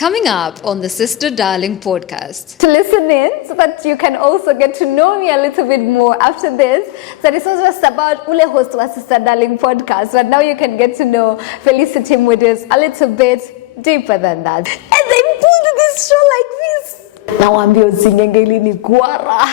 Coming up on the Sister Darling podcast. To listen in so that you can also get to know me a little bit more after this. So this was just about ule host wa Sister Darling podcast, but now you can get to know Felicity Moody's a little bit deeper than that. And they pulled this show like this. Now I'm singing ni guara.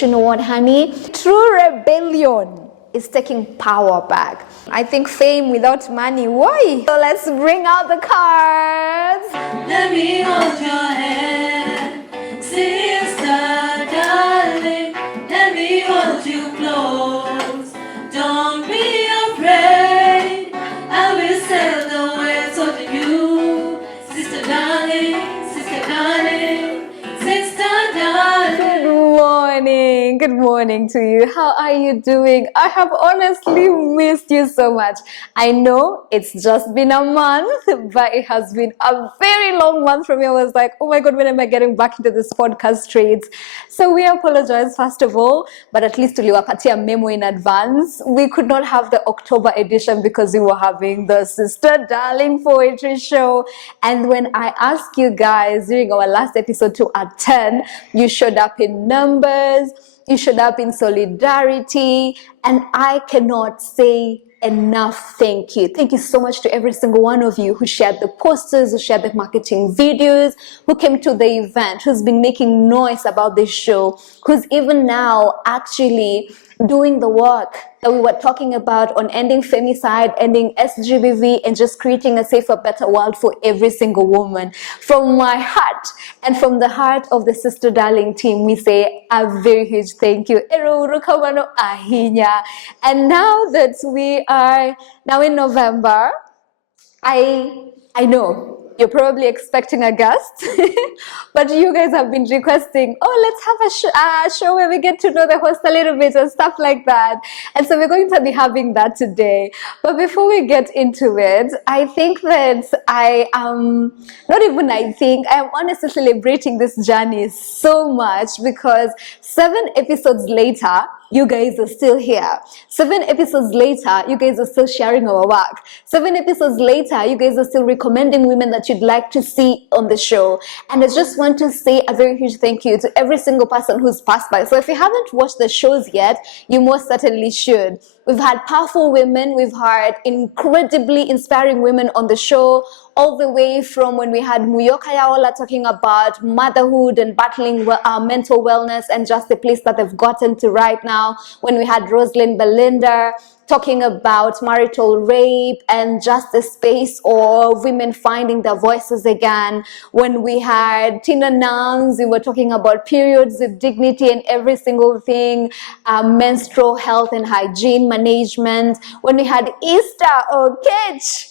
You know what, honey? True rebellion is taking power back. I think fame without money, why? So let's bring out the cards. Let me hold your hand, sister darling. Let me hold you close. Don't be afraid. I will sail the waves of you, sister darling, sister darling, sister darling. Good morning to you. How are you doing? I have honestly missed you so much. I know it's just been a month, but it has been a very long month for me. I was like, oh my God, when am I getting back into this podcast streets? So we apologize first of all, but at least tuliwapatia memo in advance. We could not have the October edition because we were having the Sister Darling Poetry Show. And when I asked you guys during our last episode to attend, you showed up in numbers. You showed up in solidarity, and I cannot say enough thank you. Thank you so much to every single one of you who shared the posters, who shared the marketing videos, who came to the event, who's been making noise about this show, who's even now actually doing the work that we were talking about on ending femicide, ending SGBV, and just creating a safer, better world for every single woman. From my heart and from the heart of the Sister Darling team, we say a very huge thank you. And now that we are now in November, I know you're probably expecting a guest, but you guys have been requesting, let's have a show where we get to know the host a little bit and stuff like that. And so we're going to be having that today. But before we get into it, I think that I am honestly celebrating this journey so much because 7 episodes later, you guys are still here. 7 episodes later, you guys are still sharing our work. 7 episodes later, you guys are still recommending women that you'd like to see on the show. And I just want to say a very huge thank you to every single person who's passed by. So if you haven't watched the shows yet, you most certainly should. We've had powerful women, we've had incredibly inspiring women on the show, all the way from when we had Muyoka Yaola talking about motherhood and battling mental wellness and just the place that they've gotten to right now, when we had Rosalind Belinda talking about marital rape and just the space of women finding their voices again. When we had Tina Nams, we were talking about periods with dignity and every single thing, menstrual health and hygiene management. When we had Easter Okech,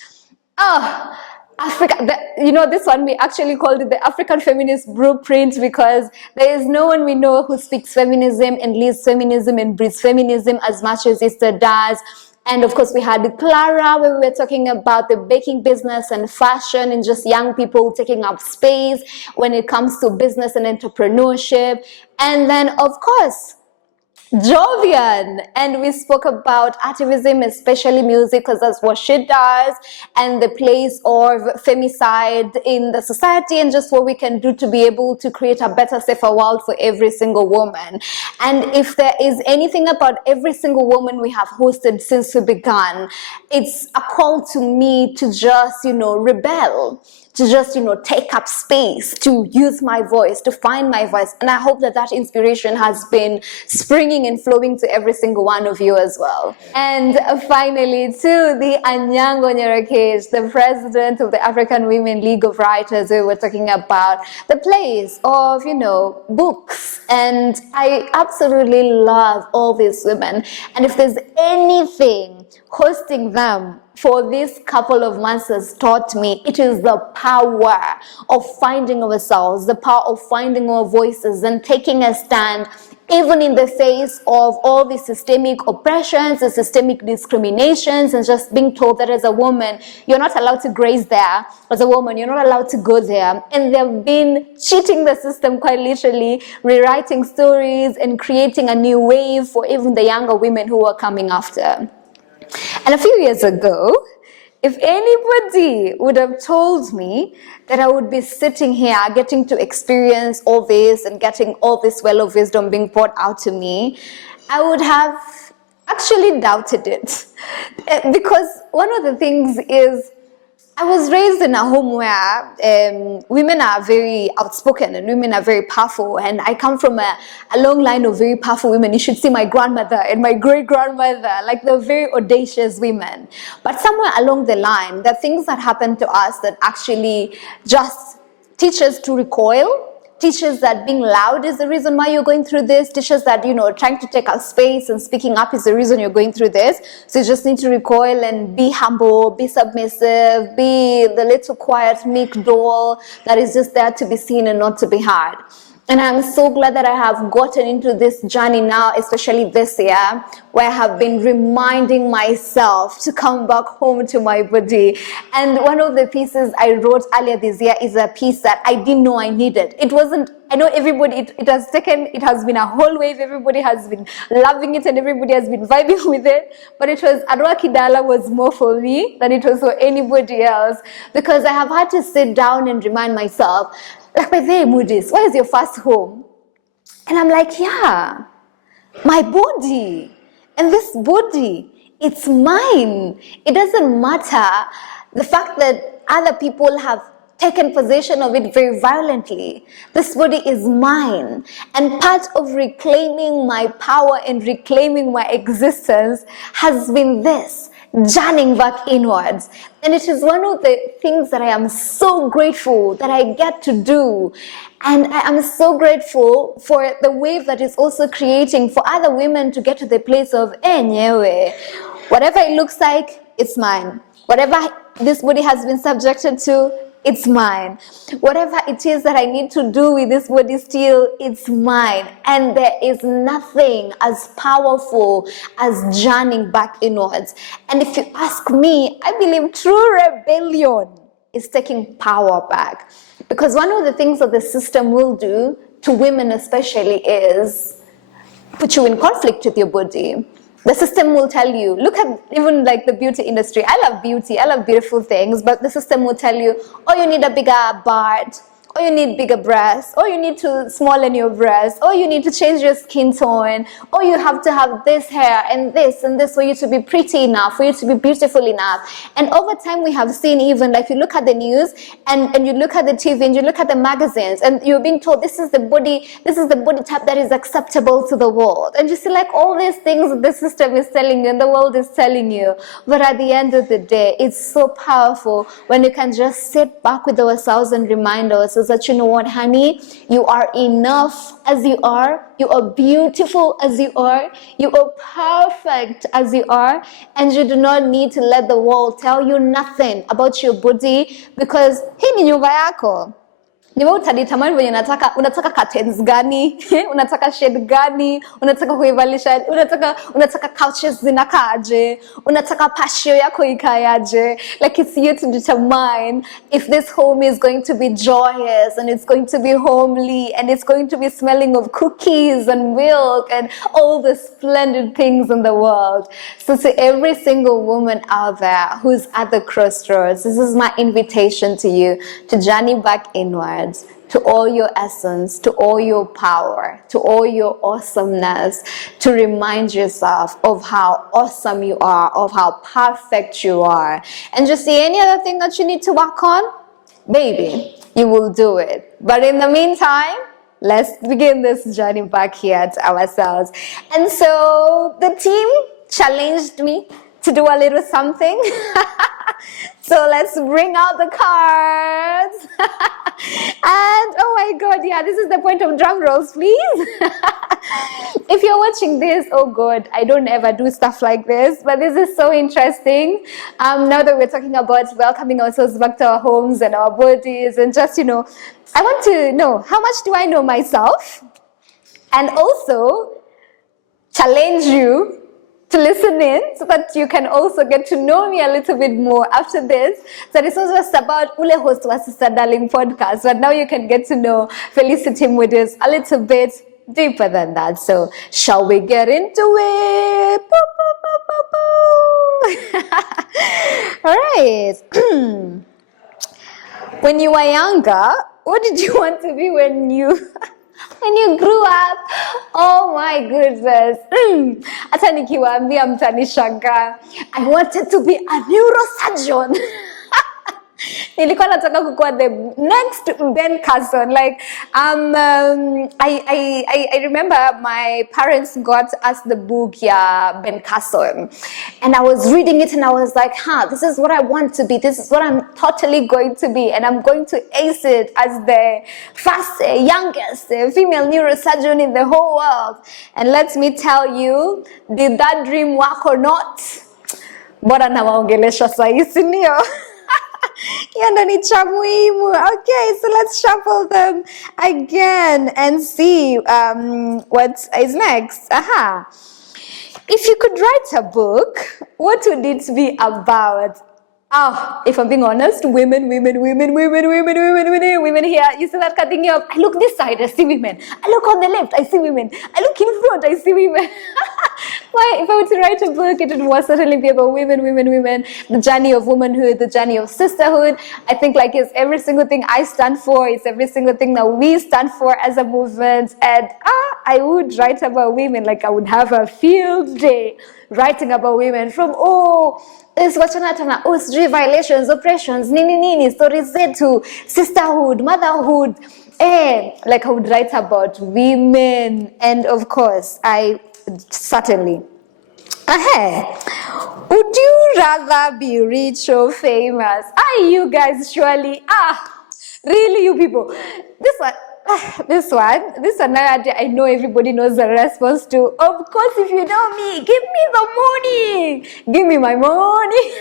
Africa, this one, we actually called it the African Feminist Blueprint because there is no one we know who speaks feminism and lives feminism and breathes feminism as much as Esther does. And of course, we had Clara, where we were talking about the baking business and fashion and just young people taking up space when it comes to business and entrepreneurship. And then, of course, Jovian, and we spoke about activism, especially music, because that's what she does, and the place of femicide in the society and just what we can do to be able to create a better, safer world for every single woman. And if there is anything about every single woman we have hosted since we began, it's a call to me to just, rebel, to just, take up space, to use my voice, to find my voice. And I hope that that inspiration has been springing and flowing to every single one of you as well. And finally, to the Anyango Nyerakej, the president of the African Women League of Writers, we were talking about the place of, books. And I absolutely love all these women. And if there's anything hosting them for this couple of months has taught me, it is the power of finding ourselves, the power of finding our voices and taking a stand even in the face of all the systemic oppressions, the systemic discriminations, and just being told that as a woman, you're not allowed to graze there. As a woman, you're not allowed to go there. And they've been cheating the system quite literally, rewriting stories and creating a new wave for even the younger women who are coming after. And a few years ago, if anybody would have told me that I would be sitting here getting to experience all this and getting all this well of wisdom being poured out to me, I would have actually doubted it. Because one of the things is, I was raised in a home where women are very outspoken and women are very powerful, and I come from a long line of very powerful women. You should see my grandmother and my great-grandmother, like they're very audacious women. But somewhere along the line, there are things that happen to us that actually just teach us to recoil, teach us that being loud is the reason why you're going through this, teach us that, trying to take up space and speaking up is the reason you're going through this. So you just need to recoil and be humble, be submissive, be the little quiet, meek doll that is just there to be seen and not to be heard. And I'm so glad that I have gotten into this journey now, especially this year, where I have been reminding myself to come back home to my body. And one of the pieces I wrote earlier this year is a piece that I didn't know I needed. It wasn't, I know everybody, it has been a whole wave, everybody has been loving it and everybody has been vibing with it. But it was, Arwaki Dala was more for me than it was for anybody else, because I have had to sit down and remind myself, like, by the way, Moody's, where is your first home? And I'm like, yeah, my body. And this body, it's mine. It doesn't matter the fact that other people have taken possession of it very violently. This body is mine. And part of reclaiming my power and reclaiming my existence has been this, journeying back inwards. And it is one of the things that I am so grateful that I get to do. And I am so grateful for the wave that is also creating for other women to get to the place of, nyewe, whatever it looks like, it's mine. Whatever this body has been subjected to, it's mine. Whatever it is that I need to do with this body still, it's mine. And there is nothing as powerful as journeying back inwards. And if you ask me, I believe true rebellion is taking power back. Because one of the things that the system will do to women especially is put you in conflict with your body. The system will tell you, look at even like the beauty industry. I love beauty, I love beautiful things, but the system will tell you, oh, you need a bigger butt, or you need bigger breasts, or you need to smallen your breasts, or you need to change your skin tone, or you have to have this hair and this for you to be pretty enough, for you to be beautiful enough. And over time we have seen, even like you look at the news and you look at the TV and you look at the magazines and you're being told this is the body type that is acceptable to the world. And you see like all these things that the system is telling you and the world is telling you. But at the end of the day, it's so powerful when you can just sit back with ourselves and remind ourselves that, you know what, honey, you are enough as you are beautiful as you are perfect as you are, and you do not need to let the world tell you nothing about your body, because hii ni nyumba yako. Ni wewe utaditamani venye unataka curtains gani, unataka shade gani, unataka kuivalisha, unataka couches zinakaaje, unataka patio yako ikayaje. Like, it's you to determine if this home is going to be joyous and it's going to be homely and it's going to be smelling of cookies and milk and all the splendid things in the world. So to every single woman out there who's at the crossroads, this is my invitation to you to journey back inward, to all your essence, to all your power, to all your awesomeness, to remind yourself of how awesome you are, of how perfect you are. And just see any other thing that you need to work on, baby, you will do it. But in the meantime, let's begin this journey back here to ourselves. And so the team challenged me to do a little something. So let's bring out the cards. And oh my God, yeah, this is the point of drum rolls, please. If you're watching this, oh God, I don't ever do stuff like this, but this is so interesting. Now that we're talking about welcoming ourselves back to our homes and our bodies, and just, I want to know, how much do I know myself? And also challenge you to listen in so that you can also get to know me a little bit more after this. So this was just about ule host wa Sister Darling podcast, but now you can get to know Felicity Moody's a little bit deeper than that. So shall we get into it? All right. When you were younger, what did you want to be when you when you grew up? Oh my goodness. Hata nikiwaambia mtanishangaa. I wanted to be a neurosurgeon. Nilikuwa nataka kukuwa the next Ben Carson. Like, I remember my parents got us the book, Ben Carson. And I was reading it and I was like, this is what I want to be. This is what I'm totally going to be. And I'm going to ace it as the first, youngest female neurosurgeon in the whole world. And let me tell you, did that dream work or not? Bora nawaongelesha sahi, si ndio? Okay, so let's shuffle them again and see what is next. If you could write a book, what would it be about? If I'm being honest, women here. You see that cutting up? I look this side, I see women. I look on the left, I see women. I look in front, I see women. Why? If I were to write a book, it would certainly be about women. The journey of womanhood, the journey of sisterhood. I think like it's every single thing I stand for. It's every single thing that we stand for as a movement. And I would write about women. Like I would have a field day writing about women from violations, oppressions, stories to sisterhood, motherhood. Like I would write about women, and of course, I certainly. Would you rather be rich or famous? You guys surely really, you people. This one, I know everybody knows the response to. Of course, if you know me, give me the money. Give me my money.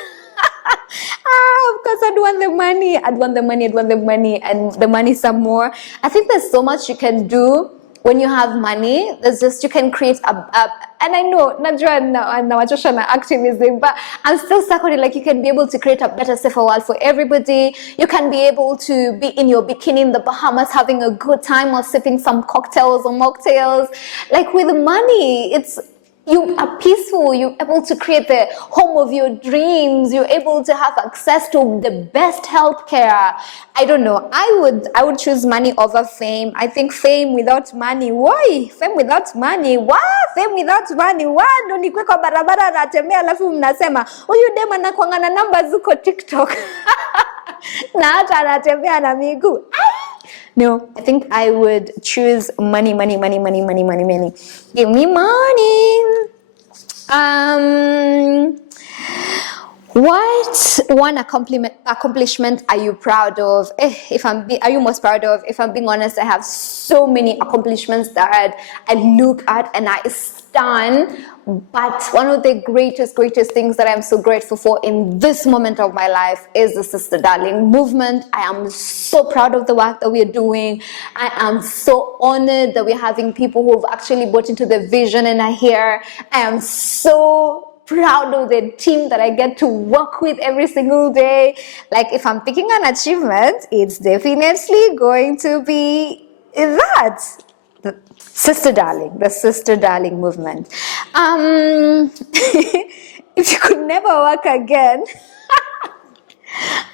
Of course, I'd want the money, and the money some more. I think there's so much you can do when you have money. There's just, you can create and I know, najua activism, but I'm still stuck on it. Like you can be able to create a better, safer world for everybody. You can be able to be in your bikini in the Bahamas having a good time or sipping some cocktails or mocktails. Like with money, you are peaceful, you're able to create the home of your dreams, you're able to have access to the best healthcare. I don't know, I would choose money over fame. I think fame without money, why? Fame without money, what? Fame without money, what? Ndo nikwe kwa barabara natembea alafu mnasema huyu dem anakuanga na namba zuko TikTok na hata anatembea na miguu. No, I think I would choose money. Give me money. What one accomplishment are you proud of? Are you most proud of? If I'm being honest, I have so many accomplishments that I look at and I stun. But one of the greatest things that I'm so grateful for in this moment of my life is the Sister Darling movement. I am so proud of the work that we are doing. I am so honored that we're having people who have actually bought into the vision and are here. I am so proud of the team that I get to work with every single day. Like if I'm picking an achievement, it's definitely going to be that. The Sister Darling movement. If you could never work again,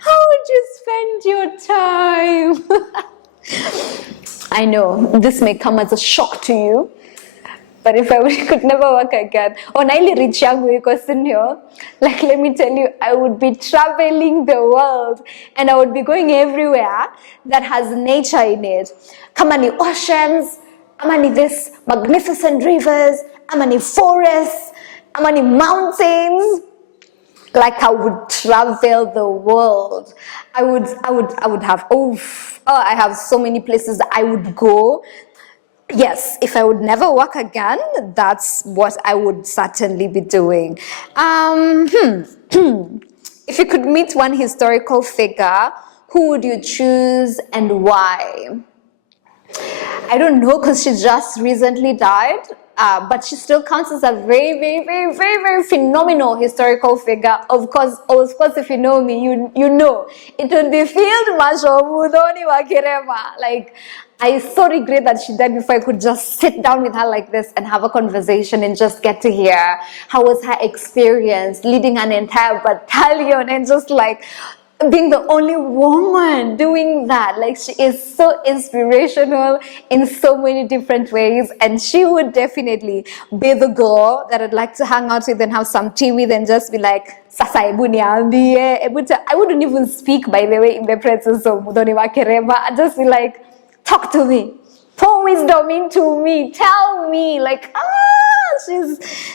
how would you spend your time? I know this may come as a shock to you, but if I could never work again, like let me tell you, I would be traveling the world and I would be going everywhere that has nature in it. Come on, the oceans, amani this magnificent rivers, amani forests, amani mountains. Like I would travel the world. I would have I have so many places that I would go. Yes, if I would never work again, that's what I would certainly be doing. If you could meet one historical figure, who would you choose and why? I don't know, because she just recently died, but she still counts as a very phenomenal historical figure. Of course, if you know me, you know it would be Field Marshal Muthoni wa Kirema. Like, I so regret that she died before I could just sit down with her like this and have a conversation and just get to hear how was her experience leading an entire battalion and just like being the only woman doing that. Like, she is so inspirational in so many different ways, and she would definitely be the girl that I'd like to hang out with and have some tea with and just be like, sasa ebu niambie, I wouldn't even speak, by the way, in the presence of Mudoni Wakereba. I'd just be like, talk to me, pour wisdom into me, tell me, like,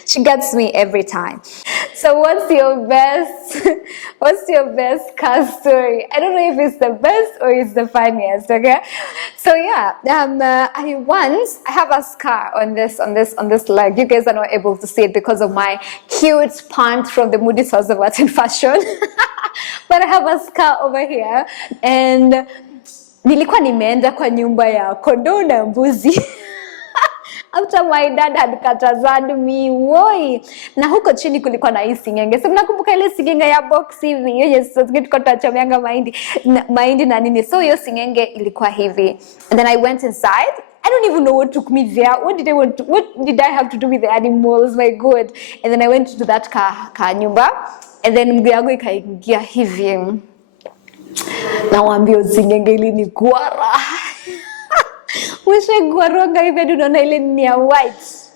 she gets me every time. So what's your best car story? I don't know if it's the best or it's the funniest, okay? So yeah, I have a scar on this leg. You guys are not able to see it because of my cute pant from the Moody Source of Art and Fashion. But I have a scar over here, and nilikuwa nimeenda kwa nyumba ya kondoo na mbuzi. After my dad had katazad me, woi. Na huko chini kulikuwa na hii singenge. So mnakumbuka ile singenge ya box hivi. Yes, so tulikuwa tunachomeanga mahindi na nini. So hiyo singenge ilikuwa hivi. And then I went inside. I don't even know what took me there. What did I have to do with the animals? My God. And then I went to that ka nyumba. And then mguu yangu ikaingia hivi. Na wambio singenge ili ni kuara. Wishegwaronga even unaona ile ni ya white.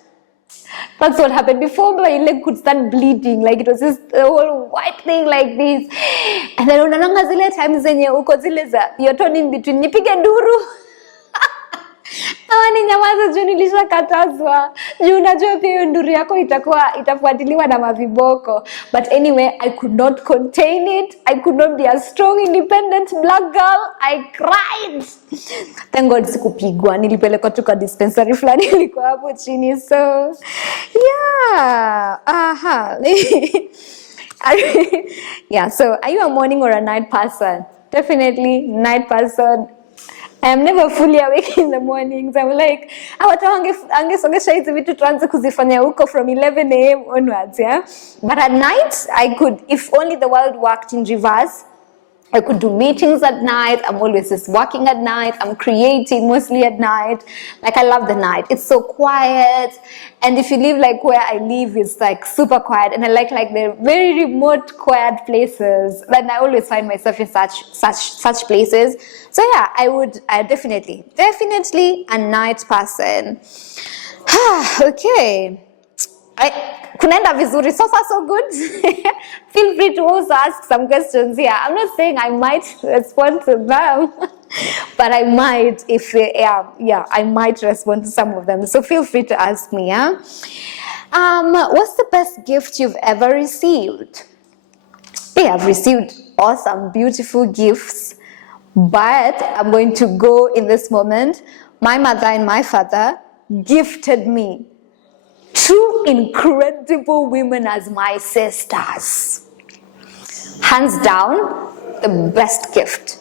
That's what happened. Before my leg could start bleeding, like it was just a whole white thing like this. And then unaona zile times zenye uko zile za you're torn in between, nipige nduru. Hawa ni nyamaza juu nilishakatazwa. Juu unajua pia hiyo nduru yako itafuatiliwa na maviboko. But anyway, I could not contain it. I could not be a strong, independent black girl. I cried. Thank God sikupigwa. Nilipelekwa tu kwa dispensary fulani ilikuwa hapo chini. So, yeah. Yeah, so are you a morning or a night person? Definitely night person. I am never fully awake in the mornings. I'm like, angesongesha hizi vitu tuanze kuzifanya huko from 11 a.m. onwards, yeah? But at night, I could, if only the world worked in reverse, I could do meetings at night. I'm always just working at night. I'm creating mostly at night. Like, I love the night. It's so quiet. And if you live like where I live, it's like super quiet. And I like the very remote, quiet places. Then I always find myself in such places. So yeah, I definitely a night person. Okay. Kunaenda vizuri, so far so good. Feel free to also ask some questions here. I'm not saying I might respond to them, but I might I might respond to some of them. So feel free to ask me, yeah? What's the best gift you've ever received? Yeah, I've received awesome, beautiful gifts, but I'm going to go in this moment. My mother and my father gifted me two incredible women as my sisters. Hands down, the best gift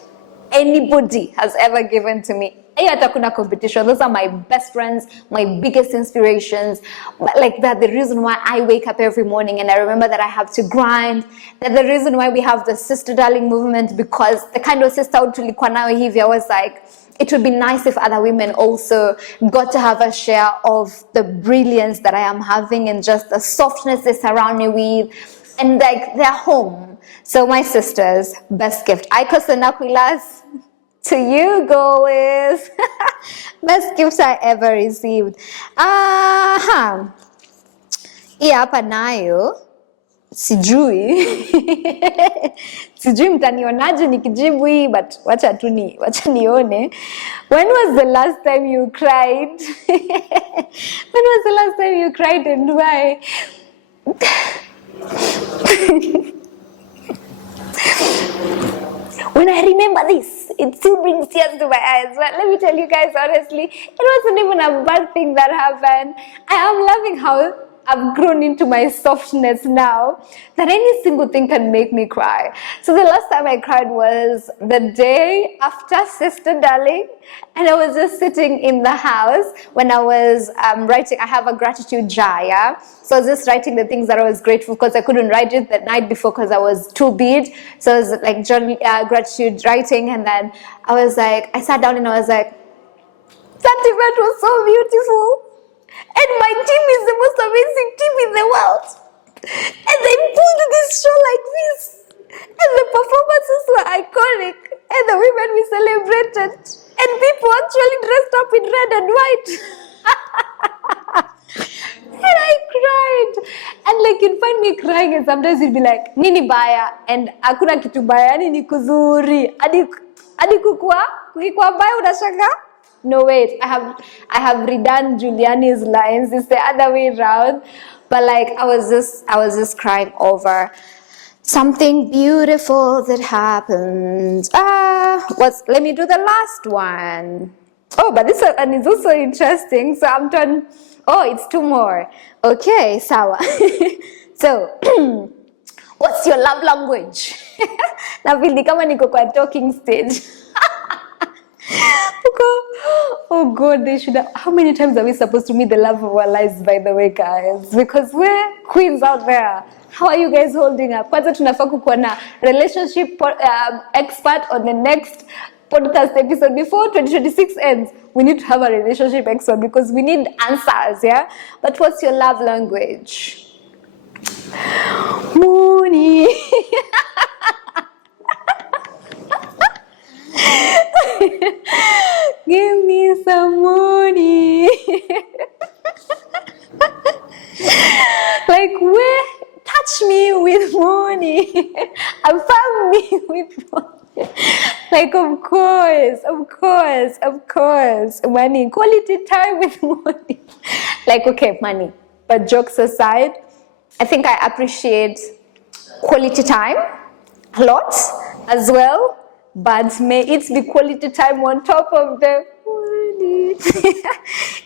anybody has ever given to me. Kuna competition. Those are my best friends, my biggest inspirations. Like that, the reason why I wake up every morning and I remember that I have to grind. That the reason why we have the Sister Darling movement, because the kind of sister tulikuwa nayo hivi, I was like, it would be nice if other women also got to have a share of the brilliance that I am having and just the softness they surround me with, and like their home. So my sisters, best gift. Aiko Senakwilas, to you go with best gifts I ever received. Hapa nayo sijui mtanionaje nikijibu hii, but wacha nione. When was the last time you cried? When was the last time you cried and why? When I remember this, it still brings tears to my eyes. But let me tell you guys honestly, it wasn't even a bad thing that happened. I am loving how I've grown into my softness now, that any single thing can make me cry. So the last time I cried was the day after Sister Darling, and I was just sitting in the house when I was writing. I have a gratitude jar, yeah? So I was just writing the things that I was grateful, because I couldn't write it the night before because I was too busy. So I was like gratitude writing, and then I sat down and I was like, That event was so beautiful. And my team is the most amazing team in the world. And they pulled this show like this. And the performances were iconic. And the women we celebrated. And people actually dressed up in red and white. And I cried. And like you'd find me crying and sometimes you'd be like, nini baya? And hakuna kitu baya, nini kuzuri. Adi kukua baya unashanga? No, wait, I have redone Giuliani's lines. It's the other way around. But like I was just crying over something beautiful that happened. Let me do the last one. Oh, but this one is also interesting. So I'm done. Oh, it's two more. Okay, sawa. So, what's your love language? Na feel kama niko kwa talking stage. Oh God, they should have. How many times are we supposed to meet the love of our lives, by the way, guys? Because we're queens out there. How are you guys holding up? Kwanza tunafaa kukuwa na relationship expert on the next podcast episode before 2026 ends. We need to have a relationship expert because we need answers, yeah? But what's your love language? Money. Give me some money. Like, where? Touch me with money. Affirm me with money. Like, of course. Money. Quality time with money. Like, okay, money. But jokes aside, I think I appreciate quality time a lot as well. But may it be quality time on top of the money.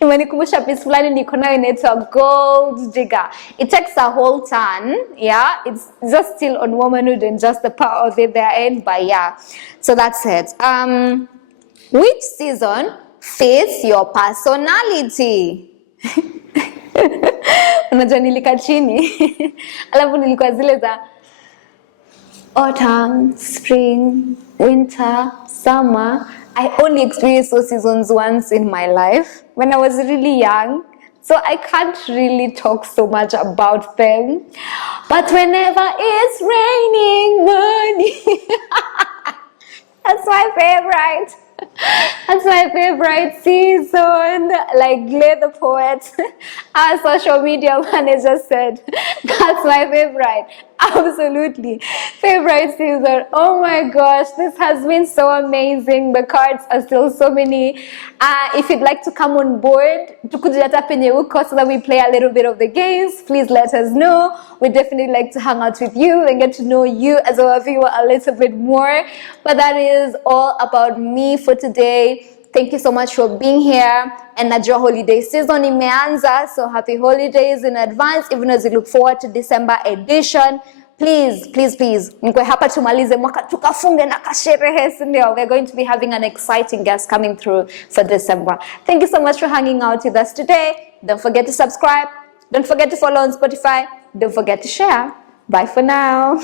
Imenikumbusha piece fulani niko nayo inaitwa Gold Digger. It takes a whole turn, yeah. It's just still on womanhood and just the power of it there end, but yeah. So that's it. Which season fits your personality? Unajua nilika chini. Alafu nilikuwa zile za autumn, spring, winter, summer. I only experienced those seasons once in my life when I was really young. So I can't really talk so much about them. But whenever it's raining, money. That's my favorite. That's my favorite season. Like Glay the Poet, our social media manager said, that's my favorite. Absolutely. Favorite season. Oh my gosh, this has been so amazing. The cards are still so many. If you'd like to come on board, so that we play a little bit of the games, please let us know. We'd definitely like to hang out with you and get to know you as well as you a little bit more. But that is all about me for today. Thank you so much for being here. And najua holiday season imeanza, so happy holidays in advance, even as we look forward to December edition. Please, nikwe hapa tumalize mwaka tukafunge na kasherehe, sindio? We're going to be having an exciting guest coming through for December. Thank you so much for hanging out with us today. Don't forget to subscribe. Don't forget to follow on Spotify. Don't forget to share. Bye for now.